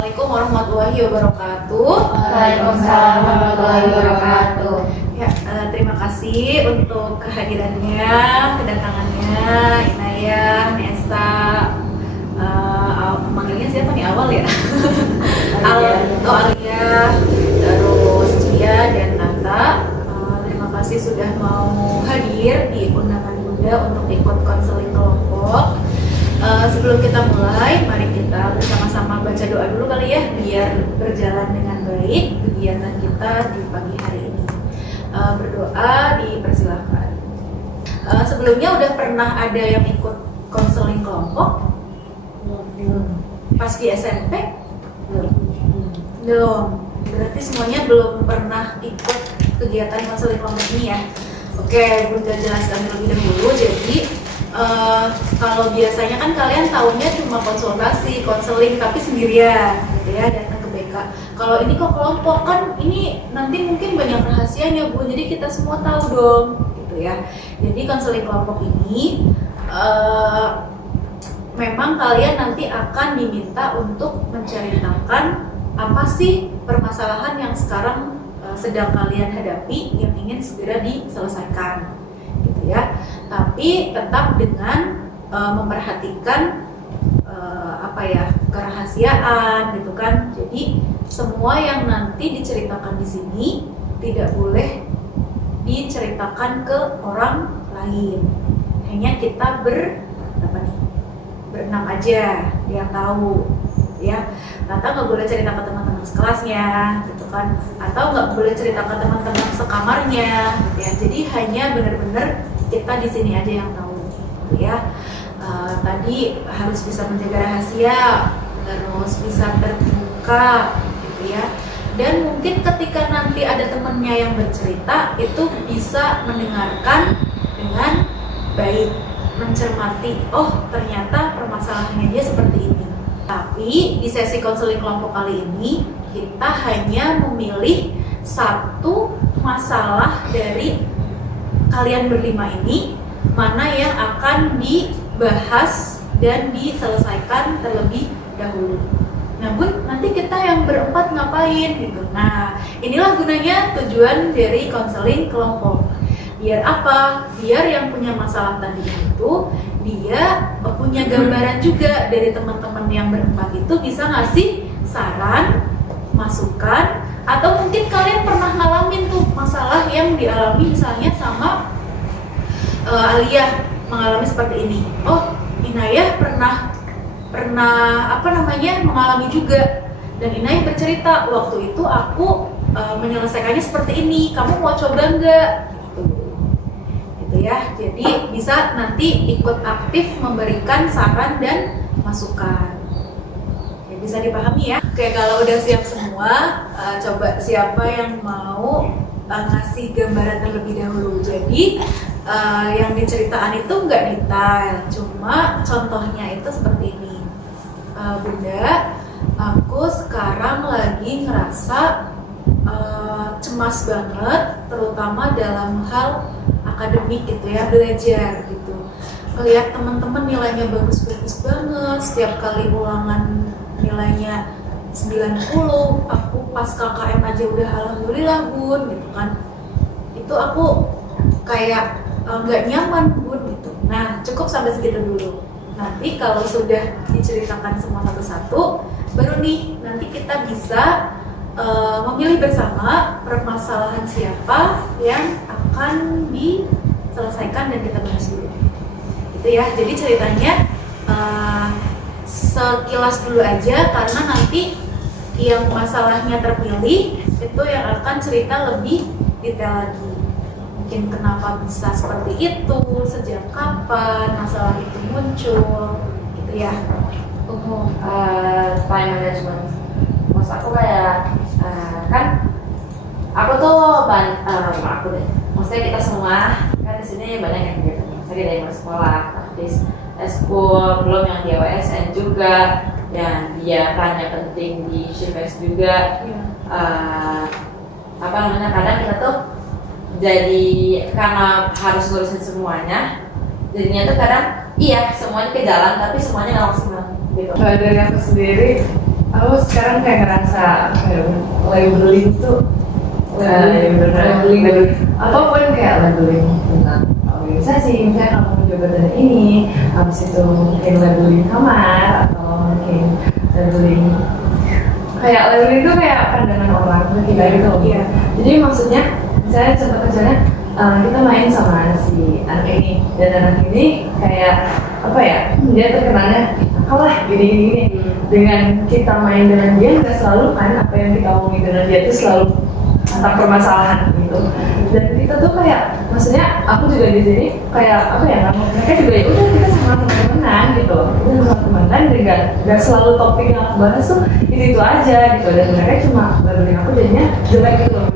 Assalamualaikum warahmatullahi wabarakatuh. Waalaikumsalam warahmatullahi wabarakatuh. Ya, terima kasih untuk kehadirannya, kedatangannya Inayah, Nesa, manggilnya siapa nih awal ya? Alia, terus Cia dan Nata. Terima kasih sudah mau hadir di undangan Bunda untuk ikut konseling kelompok. Sebelum kita mulai, mari kita bersama-sama baca doa dulu kali ya, biar berjalan dengan baik kegiatan kita di pagi hari ini. Berdoa dipersilahkan. Sebelumnya udah pernah ada yang ikut konseling kelompok? Pas di SMP? Belum. Berarti semuanya belum pernah ikut kegiatan konseling kelompok ini ya. Oke, Bunda jelaskan terlebih dahulu. Jadi kalau biasanya kan kalian tahunya cuma konsultasi, konseling tapi sendirian gitu ya, datang ke BK. Kalau ini kok kelompok kan ini nanti mungkin banyak rahasianya Bu, jadi kita semua tahu dong gitu ya. Jadi konseling kelompok ini memang kalian nanti akan diminta untuk menceritakan apa sih permasalahan yang sekarang sedang kalian hadapi yang ingin segera diselesaikan gitu ya. Tapi tetap dengan memperhatikan kerahasiaan gitu kan. Jadi semua yang nanti diceritakan di sini tidak boleh diceritakan ke orang lain. Hanya kita berenam aja yang tahu ya. Nata nggak boleh cerita ke teman-teman sekelasnya gitu kan, atau nggak boleh cerita ke teman-teman sekamarnya gitu ya. Jadi hanya benar-benar kita di sini aja yang tahu gitu ya. Tadi harus bisa menjaga rahasia, terus bisa terbuka gitu ya. Dan mungkin ketika nanti ada temennya yang bercerita, itu bisa mendengarkan dengan baik, mencermati, oh ternyata permasalahannya dia seperti ini. Tapi di sesi konseling kelompok kali ini kita hanya memilih satu masalah dari kalian berlima ini, mana yang akan dibahas dan diselesaikan terlebih dahulu. Nah Bun, nanti kita yang berempat ngapain gitu. Nah inilah gunanya tujuan dari konseling kelompok. Biar apa? Biar yang punya masalah tadi itu dia punya gambaran juga dari teman-teman yang berempat itu bisa ngasih saran, masukan, atau mungkin kalian pernah ngalamin tuh masalah yang dialami misalnya sama Alia mengalami seperti ini. Oh, Inayah pernah mengalami juga. Dan Inayah bercerita, waktu itu aku menyelesaikannya seperti ini. Kamu mau coba nggak? Gitu ya. Jadi bisa nanti ikut aktif memberikan saran dan masukan. Ya, bisa dipahami ya. Oke, kalau udah siap semua, coba siapa yang mau ngasih gambaran terlebih dahulu. Jadi yang diceritaan itu nggak detail, cuma contohnya itu seperti ini. Bunda, aku sekarang lagi ngerasa cemas banget, terutama dalam hal akademik gitu ya, belajar gitu. Lihat teman-teman nilainya bagus-bagus banget, setiap kali ulangan nilainya 90, aku pas KKM aja udah alhamdulillah Bun gitu kan. Itu aku kayak nggak nyaman Bun gitu. Nah cukup sampai segitu dulu. Nanti kalau sudah diceritakan semua satu-satu, baru nih nanti kita bisa memilih bersama permasalahan siapa yang akan diselesaikan dan kita bahas dulu. Gitu ya. Jadi ceritanya sekilas dulu aja, karena nanti yang masalahnya terpilih itu yang akan cerita lebih detail lagi. Mungkin kenapa bisa seperti itu, sejak kapan masalah itu muncul, gitu ya. Time management. Maksud aku kayak kan aku tuh aku deh. Maksudnya kita semua kan di sini banyak yang kegiatan. Misalnya dari mulai sekolah, aktif, eskul, belum yang di OSN juga, yang dia tanya penting di Shivex juga. Kadang kita tuh jadi karena harus ngurusin semuanya, jadinya tuh kadang iya semuanya ke jalan tapi semuanya nggak maksimal gitu. Dari aku sendiri Aku sekarang kayak ngerasa kayak labeling tuh labeling apapun, kayak labeling tentang organisasi, misalnya kamu jabatan ini, habis itu mungkin labeling kamar atau mungkin labeling itu kayak pandangan orang ke kita gitu. Iya. Jadi maksudnya misalnya contoh kecilnya kita main sama si anak ini, dan anak ini kayak apa ya, dia terkenalnya kalah gini. Dengan kita main dengan dia nggak selalu kan apa yang kita omongin dengan dia itu selalu tentang permasalahan gitu. Dan kita tuh kayak, maksudnya aku juga di sini kayak apa ya, mereka juga ya udah kita sama teman-teman gitu, kita sama teman-teman, dan nggak selalu topik yang aku bahas tuh itu aja gitu. Dan mereka cuma labeling aku jadinya jelek gitu loh.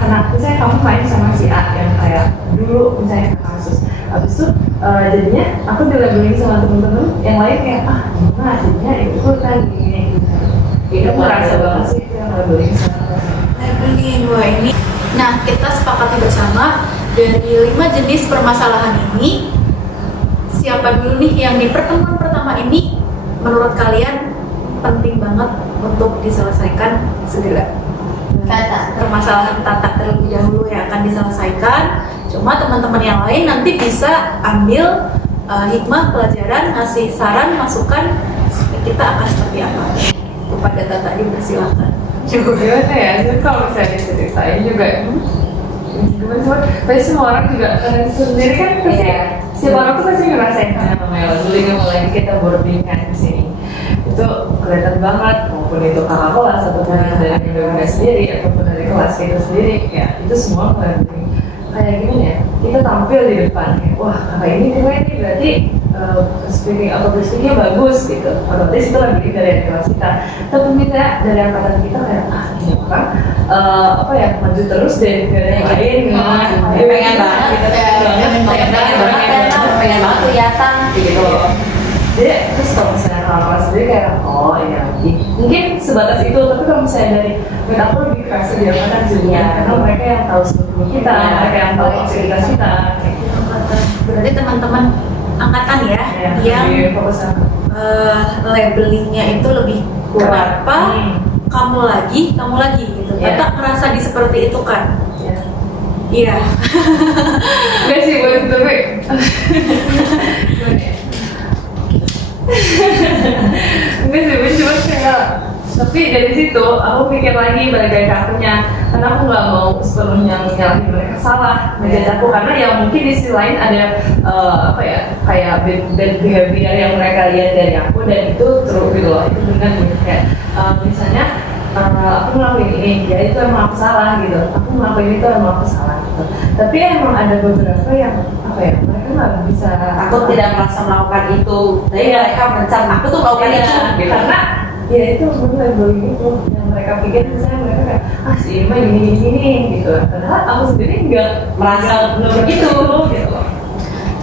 Karena misalnya kamu main sama si A yang kayak dulu misalnya kasus, habis itu jadinya aku dilabeling sama temen-temen yang lain kayak gimana jadinya itu kan gini. Itu merasa banget sih itu yang labeling sama Labeling wah ini. Nah, kita sepakati bersama dari 5 jenis permasalahan ini, siapa dulu nih yang di pertemuan pertama ini menurut kalian penting banget untuk diselesaikan segera? Permasalahan Tata terlebih dahulu yang akan diselesaikan. Cuma teman-teman yang lain nanti bisa ambil hikmah pelajaran, ngasih saran, masukan kita akan seperti apa. Kepada Tata dipersilakan. gimana ya, itu kalau misalnya ceritain juga gimana, pasti semua orang juga sendiri kan pasti setiap orang tuh pasti ngerasain namanya labeling, apalagi kita boarding kan di sini itu kelihatan banget, maupun itu kakak kelas ataupun dari Indonesia sendiri ataupun dari kelas kita sendiri, ya itu semua labeling. Kayak gimana ya, kita tampil di depan kayak, wah kakak ini keren nih, berarti speakingnya bagus gitu, otomatis itu labeling dari kelas kita. Tapi misalnya dari angkatan kita kayak ini orang apa ya, maju terus dari yang lain, pengen banget kelihatan gitu loh. Jadi terus kalau misalnya kelas sendiri kayak iya, mungkin sebatas itu. Tapi kalau misalnya dari mereka aku lebih kerasa di angkatan juga, karena mereka yang tahu sebelum kita, mereka yang tahu aktivitas kita. Berarti teman-teman angkatan ya yang labelingnya itu lebih kenapa kamu lagi gitu. Tata ngerasa di seperti itu kan? Iya. Enggak sih, buat tapi enggak sih, cuma kayak, tapi dari situ aku pikir lagi balik ke akunya, karena aku nggak mau sepenuhnya menyalahin mereka salah menjudge aku, karena ya mungkin di sisi lain ada apa ya, kayak bad behavior yang mereka lihat dari aku, dan itu true gitu loh, itu benar gitu. Kayak misalnya aku ngelakuin ini, ya itu emang aku salah gitu, aku ngelakuin itu emang aku salah gitu. Tapi emang ada beberapa yang apa ya, mereka nggak bisa, Aku tidak merasa melakukan itu, tapi mereka mencap aku tuh melakukan itu gitu. Karena ya itu benar begitu yang mereka pikir, misalnya mereka kayak si Irma gini gitu, padahal aku sendiri nggak merasa begitu gitu.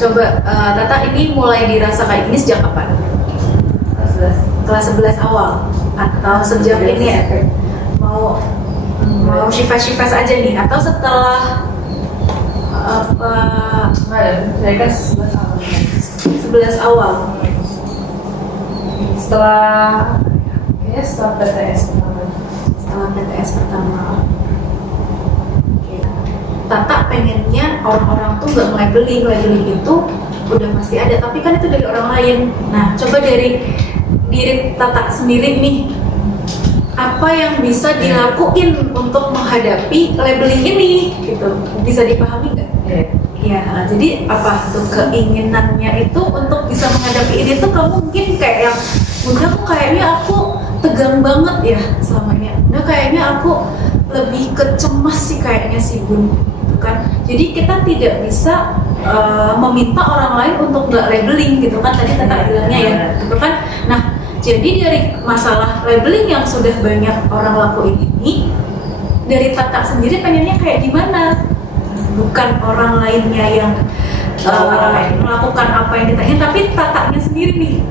Coba Tata ini mulai dirasa kayak ini sejak kapan? Kelas 11 awal atau sejak ini ya? Mau shifas aja nih, atau setelah Saya kan 11 awal? Setelah PTS pertama. Setelah PTS pertama. Oke. Tata pengennya orang-orang tuh nggak labeling itu udah pasti ada, tapi kan itu dari orang lain. Nah, coba dari diri Tata sendiri nih, apa yang bisa dilakuin untuk menghadapi labeling ini gitu, bisa dipahami nggak? Ya, jadi apa tuh keinginannya itu untuk bisa menghadapi ini tuh, kamu mungkin kayak yang udah aku tegang banget ya selama ini, udah kayaknya aku lebih kecemas sih kayaknya sih Bun, gitu kan. Jadi kita tidak bisa meminta orang lain untuk nggak labeling gitu kan, tadi Tata bilangnya ya, gitu kan. Nah, jadi dari masalah labeling yang sudah banyak orang lakuin ini, dari Tata sendiri pengennya kayak gimana? Bukan orang lainnya yang melakukan apa yang kita ingin, tapi Tatanya sendiri nih.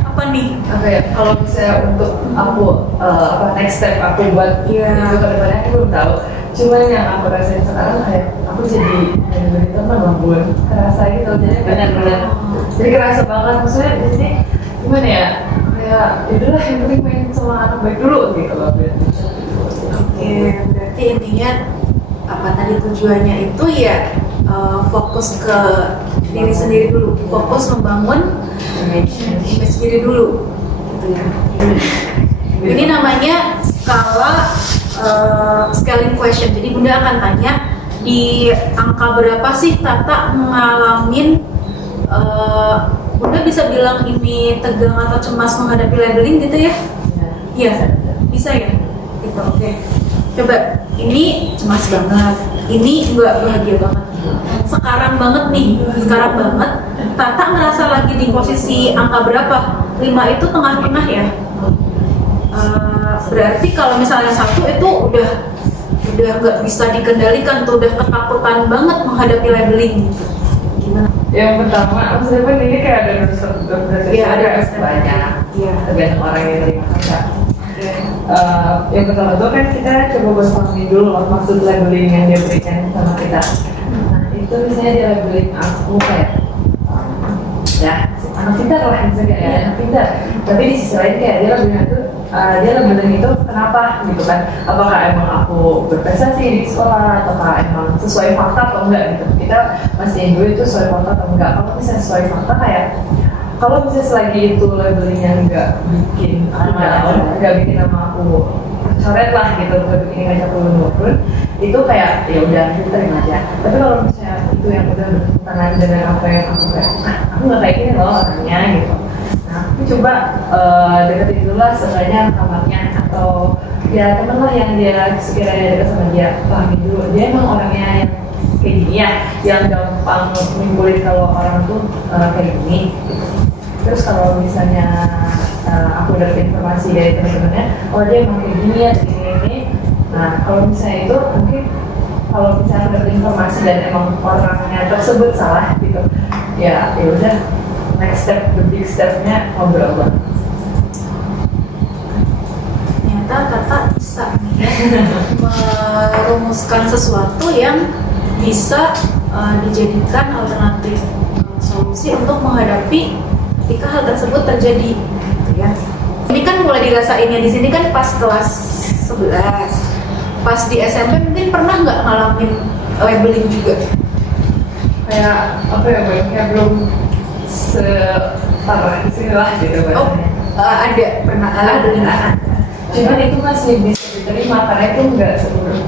Apa nih? Oke, kalau misalnya untuk aku next step aku buat itu ke depannya aku belum tahu. Cuman yang aku rasain sekarang kayak aku jadi dari teman Bun, kerasa gitu, jadi benar-benar jadi kerasa banget. Maksudnya di sini gimana ya, kayak yaudahlah yang penting main sama baik dulu gitu loh. Oke, berarti intinya apa tadi tujuannya itu ya fokus ke diri sendiri dulu, fokus membangun image diri dulu, gitu ya. Ini namanya skala scaling question. Jadi Bunda akan tanya di angka berapa sih Tata ngalamin Bunda bisa bilang ini tegang atau cemas menghadapi labeling gitu ya? Iya, bisa ya? Gitu, oke. Coba, ini cemas banget, ini nggak bahagia banget. Sekarang banget nih, sekarang banget. Tata ngerasa lagi di posisi angka berapa? 5 itu tengah-tengah ya? Berarti kalau misalnya 1 itu udah nggak bisa dikendalikan tuh, udah ketakutan banget menghadapi labeling. Gimana? Yang pertama, maksudnya kan ini kayak ada dosa Iya, ada dosa banyak. Iya. Tergantung orang yang terima kan. Yang pertama tuh kan kita coba berpahami dulu loh maksud labeling yang dia berikan sama kita. Nah itu misalnya dia labeling aku kayak ya anak pintar lah misalnya kayak anak pintar. Tapi di sisi lain kayak dia labeling itu kenapa gitu kan? Apakah emang aku berprestasi di sekolah ataukah emang sesuai fakta atau enggak gitu? Kita mastiin dulu itu sesuai fakta atau enggak. Kalau misalnya sesuai fakta kayak kalau misalnya selagi itu labelingnya nggak bikin aku down, nggak bikin nama aku coret lah gitu, nggak bikin ngajak turun, itu kayak ya udah kita terima aja. Tapi kalau misalnya itu yang udah bertentangan dengan apa yang aku kayak, aku nggak kayak gini loh orangnya gitu. Nah, aku coba deketin dulu lah sebenarnya kamarnya atau ya temen lah yang dia sekiranya dekat sama dia, pahami dulu dia emang orangnya yang kayak gini ya, yang gampang menyimpulin kalau orang tuh kayak gini gitu. Terus kalau misalnya aku dapat informasi dari teman-temannya, oh dia emang kayak gini ya, gini. Nah kalau misalnya itu mungkin kalau misalnya aku dapat informasi dan emang orangnya tersebut salah gitu, ya udah next step, the big stepnya ngobrol banget. Ternyata Tata bisa nih ya merumuskan sesuatu yang bisa dijadikan alternatif solusi untuk menghadapi ketika hal tersebut terjadi, gitu ya. Ini kan mulai dirasainnya di sini kan pas kelas 11, pas di SMP mungkin pernah nggak ngalamin labeling juga? Kayak apa ya, kayak belum separah di sini lah gitu. Oh, ada pernah labeling. Cuman itu masih bisa diterima karena itu nggak seluruh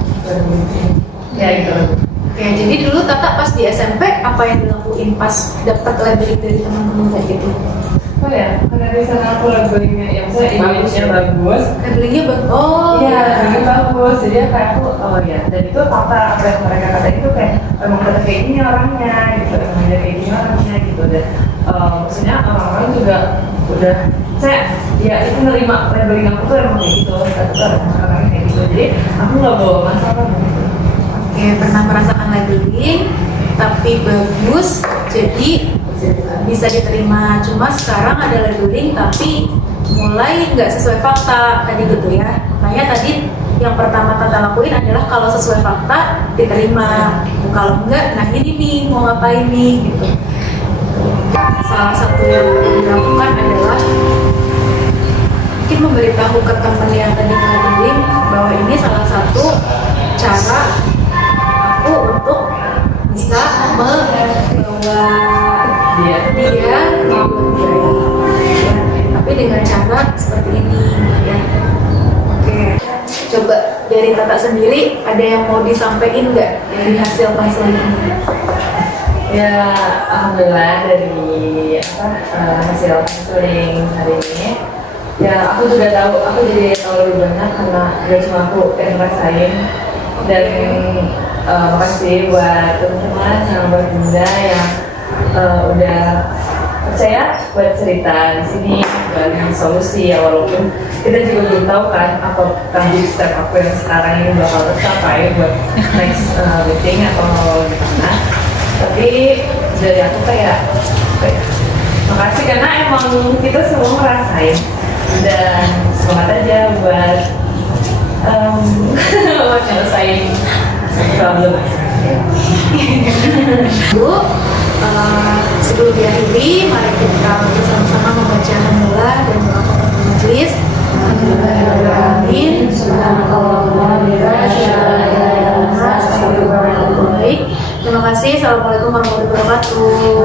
ya gitu. Ya, jadi dulu Tata pas di SMP apa yang dilakuin pas dapat labeling dari teman-teman kayak gitu? Oh ya, karena di sana aku labelingnya, yang saya image-nya bagus. Labelingnya bagus. Oh iya, labelingnya bagus. Jadi kayak aku, oh ya, dan itu fakta apa yang mereka kata itu kayak emang kata kayak gini orangnya, gitu, emang dia kayak gini orangnya, gitu. Dan maksudnya orang-orang juga udah, saya ya itu nerima labeling aku tuh emang kayak gitu, kata tuh emang orangnya kayak gitu. Jadi aku nggak bawa masalah gitu. Oke, pernah merasakan labeling tapi bagus, jadi bisa diterima. Cuma sekarang ada labeling tapi mulai nggak sesuai fakta tadi gitu ya. Makanya tadi yang pertama Tata lakuin adalah kalau sesuai fakta diterima, gitu. Kalau enggak, nah ini nih mau ngapain nih gitu. Salah satu yang dilakukan adalah mungkin memberitahu ke teman yang tadi labeling bahwa ini salah satu cara aku untuk bisa membawa dia lebih baik ya, tapi dengan cara seperti ini ya. Oke, coba dari Tata sendiri ada yang mau disampaikan nggak dari hasil konseling ini? Ya, alhamdulillah dari hasil konseling hari ini. Ya, aku juga aku jadi tahu lebih banyak karena gak cuma aku yang ngerasain. Dan makasih buat teman-teman yang berbunda yang udah percaya buat cerita di sini, buat solusi ya, walaupun kita juga belum tahu kan apa big step aku yang sekarang ini bakal tercapai buat next meeting atau gimana. Tapi dari aku kayak makasih karena emang kita semua ngerasain, dan semangat aja buat nyelesain problem. Bu, sebelum diakhiri, mari kita bersama-sama membaca hamdalah dan doa kafaratul majelis. kasih. Assalamualaikum warahmatullahi wabarakatuh.